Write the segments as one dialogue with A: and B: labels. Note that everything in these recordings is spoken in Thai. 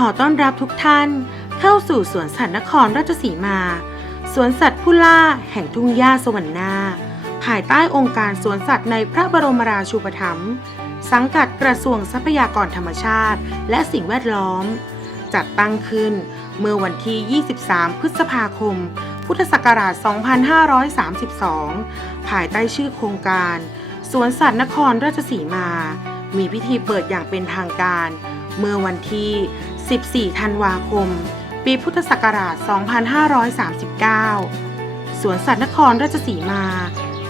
A: ขอต้อนรับทุกท่าน เข้าสู่สวนสัตว์นครราชสีมา สวนสัตว์ผู้ล่าแห่งทุ่งหญ้าสวรรค์นาภายใต้องค์การสวนสัตว์ในพระบรมราชูปถัมภ์สังกัดกระทรวงทรัพยากรธรรมชาติ และสิ่งแวดล้อม จัดตั้งขึ้นเมื่อวันที่ 23 พฤษภาคม พุทธศักราช 2532 ภายใต้ชื่อโครงการ สวนสัตว์นครราชสีมา มีพิธีเปิดอย่างเป็นทางการ เมื่อวันที่ 14 ธันวาคม ปีพุทธศักราช 2539 สวนสัตว์นครราชสีมา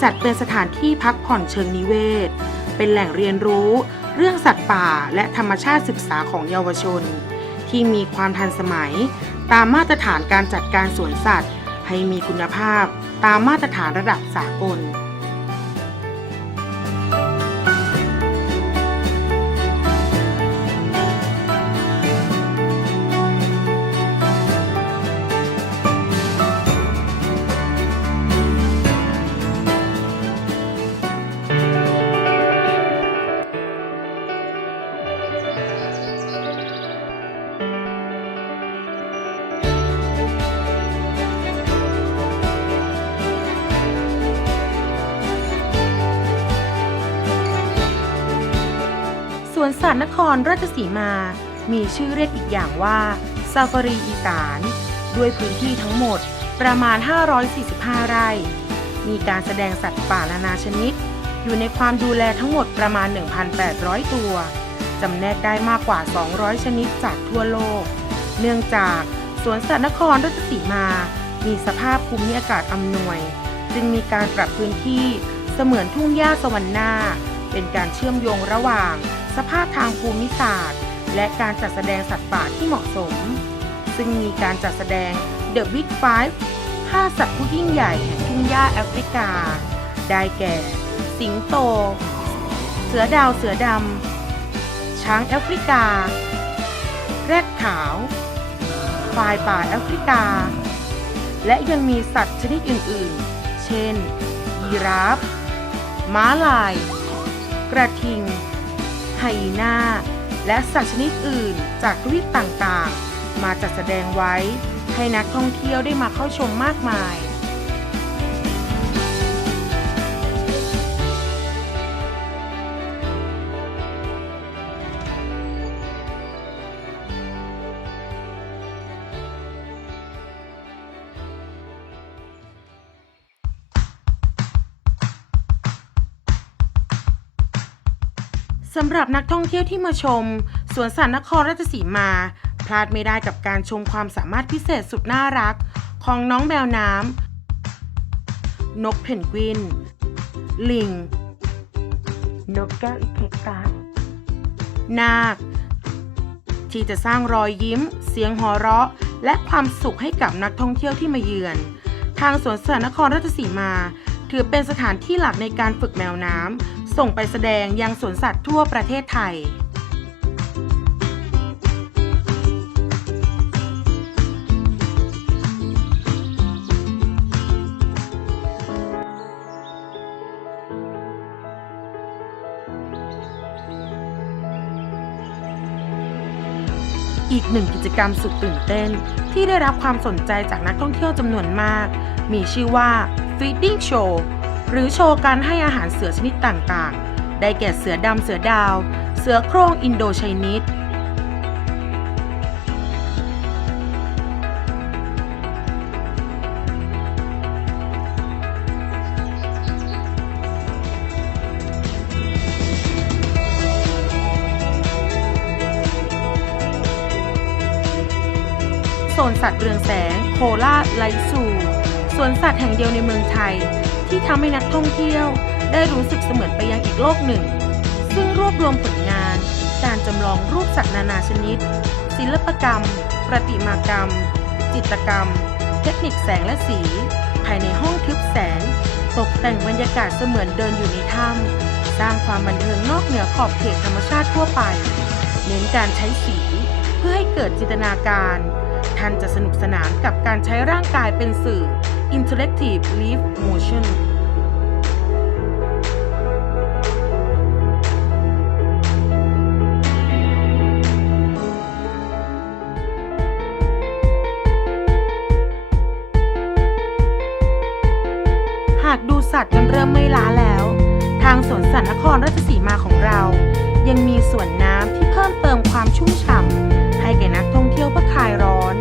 A: จัดเป็นสถานที่พักผ่อนเชิงนิเวศ เป็นแหล่งเรียนรู้ เรื่องสัตว์ป่าและธรรมชาติศึกษาของเยาวชน ที่มีความทันสมัย ตามมาตรฐานการจัดการสวนสัตว์ ให้มีคุณภาพ ตามมาตรฐานระดับสากล วนสัตว์นครราชสีมา มีชื่อเรียกอีกอย่างว่าซาฟารีอีสาน ด้วยพื้นที่ทั้งหมดประมาณ 545 ไร่ มีการแสดงสัตว์ป่านานาชนิด อยู่ในความดูแลทั้งหมดประมาณ 1,800 ตัว จำแนกได้มากกว่า 200 ชนิดจากทั่วโลก เนื่องจากสวนสัตว์นครราชสีมา มีสภาพภูมิอากาศอำนวย จึงมีการปรับพื้นที่เสมือนทุ่งหญ้าสวรรค์นาเป็นการเชื่อมโยงระหว่าง สภาพทางภูมิศาสตร์ และการจัดแสดงสัตว์ป่าที่เหมาะสม ซึ่งมีการจัดแสดง The Big Five 5สัตว์ผู้ยิ่งใหญ่แห่งทุ่งหญ้าแอฟริกา ได้แก่ สิงโต เสือดาวเสือดำ ช้างแอฟริกา แรดขาวควายป่าแอฟริกา และยังมีสัตว์ชนิดอื่น ๆ เช่น ยีราฟ ม้าลาย กระทิง ไฮยีน่า และสัตว์ชนิดอื่นจากทวีปต่างๆ มาจัดแสดงไว้ให้นักท่องเที่ยวได้มาเข้าชมมากมาย สำหรับนักท่องเที่ยวที่มาชม สวนสัตว์นครราชสีมา พลาดไม่ได้กับการชมความสามารถพิเศษสุดน่ารัก ของน้องแมวน้ำ นกเพนกวิน ลิง นกแก้วอีเคกานาค ที่จะสร้างรอยยิ้ม เสียงหัวเราะ และความสุขให้กับนักท่องเที่ยวที่มาเยือน ทางสวนสัตว์นครราชสีมา ถือเป็นสถานที่หลักในการฝึกแมวน้ำ ส่งไปแสดงยังสวนสัตว์ทั่วประเทศไทย อีกหนึ่งกิจกรรมสุดตื่นเต้น ที่ได้รับความสนใจจากนักท่องเที่ยวจำนวนมาก มีชื่อว่า Feeding Show หรือโชว์การให้อาหารเสือชนิดต่างๆ ได้แก่เสือดำเสือดาว เสือโคร่งอินโดไชนีสโซนสัตว์เรืองแสง โคราชไลซูสวนสัตว์แห่งเดียวในเมืองไทย ที่ทำให้นักท่องเที่ยว ได้รู้สึกเสมือนไปยังอีกโลกหนึ่ง ซึ่งรวบรวมผลงาน การจำลองรูปสัตว์นานาชนิด ศิลปกรรม ประติมากรรม จิตรกรรม เทคนิคแสงและสี ภายในห้องทึบแสง ตกแต่งบรรยากาศเสมือนเดินอยู่ในถ้ำสร้างความบันเทิงนอกเหนือขอบเขตธรรมชาติทั่วไป เน้นการใช้สีเพื่อให้เกิดจินตนาการท่านจะสนุกสนานกับการใช้ร่างกายเป็นสื่อ Interactive Leaf Motion หากดูสัตว์จนเริ่มไม่ล้าแล้ว ทางสวนสัตว์นครราชสีมาของเรา ยังมีสวนน้ำที่เพิ่มเติมความชุ่มฉ่ำให้แก่นักท่องเที่ยวเพื่อคลายร้อน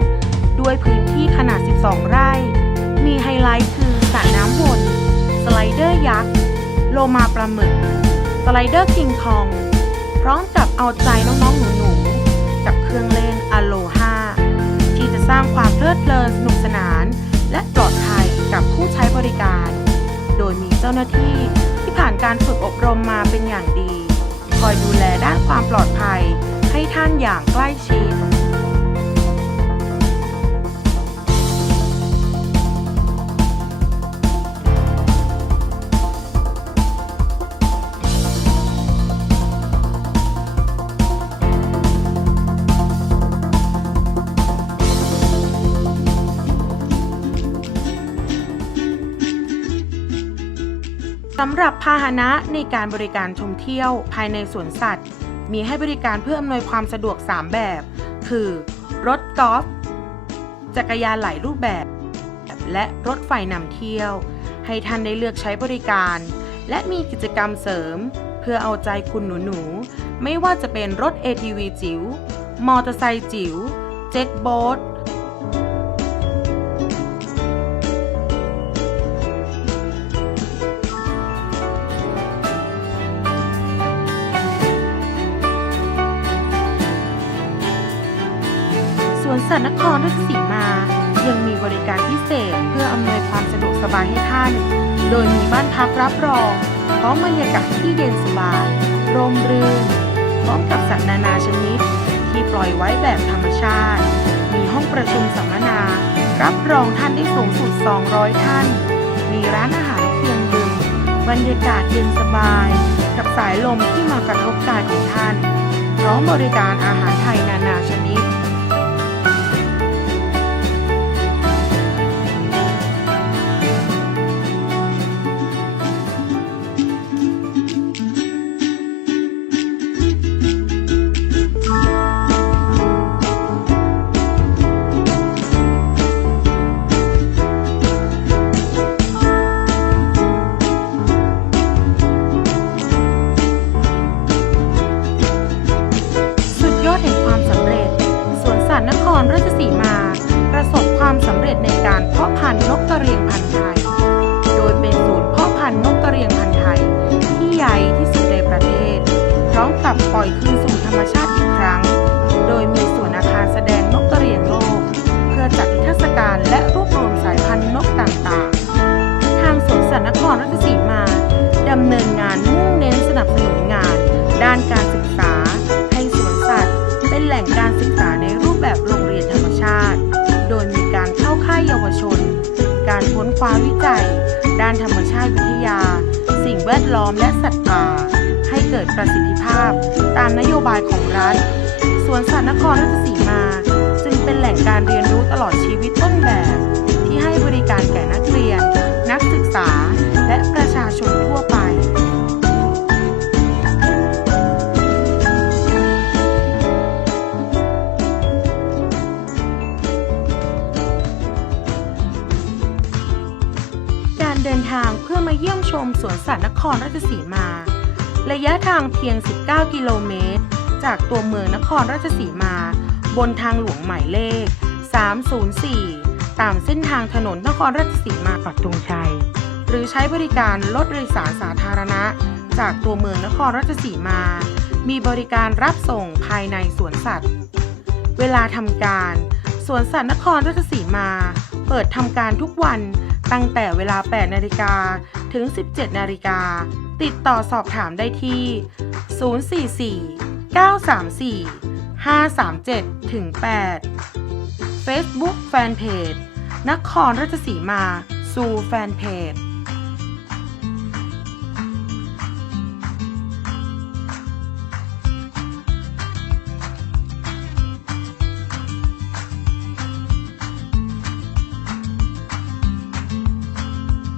A: ด้วยพื้นที่ขนาด 12 ไร่ มีไฮไลท์คือสระน้ำวนสไลเดอร์ยักษ์ โลมาปลาหมึก สไลเดอร์คิงคอง พร้อมกับเอาใจน้องๆหนูๆ กับเครื่องเล่นอโลฮาที่จะสร้างความเพลิดเพลินสนุกสนาน และปลอดภัยกับผู้ใช้บริการ โดยมีเจ้าหน้าที่ที่ผ่านการฝึกอบรมมาเป็นอย่างดี คอยดูแลด้านความปลอดภัยให้ท่านอย่างใกล้ชิด สำหรับพาหนะในการบริการชมเที่ยวภายในสวนสัตว์ มีให้บริการเพื่ออำนวยความสะดวก 3 แบบ คือ รถกอล์ฟจักรยานหลายรูปแบบ และรถไฟนำเที่ยว ให้ท่านได้เลือกใช้บริการ และมีกิจกรรมเสริม เพื่อเอาใจคุณหนูๆไม่ว่าจะเป็นรถ ATV จิ๋วมอเตอร์ไซค์จิ๋วเจ็ตโบ๊ท วนสัตว์นครราชสีมา ยังมีบริการพิเศษเพื่ออำนวยความสะดวกสบายให้ท่าน โดยมีบ้านพักรับรองพร้อมบรรยากาศที่เย็นสบาย ร่มรื่น พร้อมกับสัตว์นานาชนิด ที่ปล่อยไว้แบบธรรมชาติ มีห้องประชุมสัมมนา รับรองท่านได้สูงสุด 200 ท่าน มีร้านอาหารเคียงดื่มบรรยากาศเย็นสบาย กับสายลมที่มากระทบกายของท่าน พร้อมบริการอาหารไทยนานาชนิด พร้อมกับปล่อยคืนสู่ธรรมชาติอีกครั้ง โดยมีส่วนอาคารแสดงนกกระเรียงโลก เพื่อจัดนิทรรศการและรวบรวมสายพันธุ์นกต่างๆ ทางสวนสัตว์นครราชสีมาดำเนินงานมุ่งเน้นสนับสนุนงาน ด้านการศึกษา ให้สวนสัตว์ เป็นแหล่งการศึกษาในรูปแบบโรงเรียนธรรมชาติ โดยมีการเข้าค่ายเยาวชน การค้นคว้าวิจัย ด้านธรรมชาติวิทยา สิ่งแวดล้อมและสัตว์ป่า เกิดประสิทธิภาพ ตามนโยบายของรัฐ สวนสัตว์นครราชสีมา จึงเป็นแหล่งการเรียนรู้ตลอดชีวิตต้นแบบ ที่ให้บริการแก่นักเรียน นักศึกษา และประชาชนทั่วไปการเดินทางเพื่อมาเยี่ยมชมสวนสัตว์นครราชสีมา ระยะทางเพียง 19 กิโลเมตร จากตัวเมืองนครราชสีมา บนทางหลวงหมายเลข 304 ตามเส้นทางถนนนครราชสีมาปักธงชัย หรือใช้บริการรถโดยสารสาธารณะ จากตัวเมืองนครราชสีมา มีบริการรับส่งภายในสวนสัตว์ เวลาทำการสวนสัตว์นครราชสีมา เปิดทำการทุกวันตั้งแต่เวลา 8 นาฬิกา ถึง 17 นาฬิกา ติดต่อสอบถามได้ที่ 044 934 537ถึง8 Facebook Fanpage นครราชสีมา ซูแฟนเพจ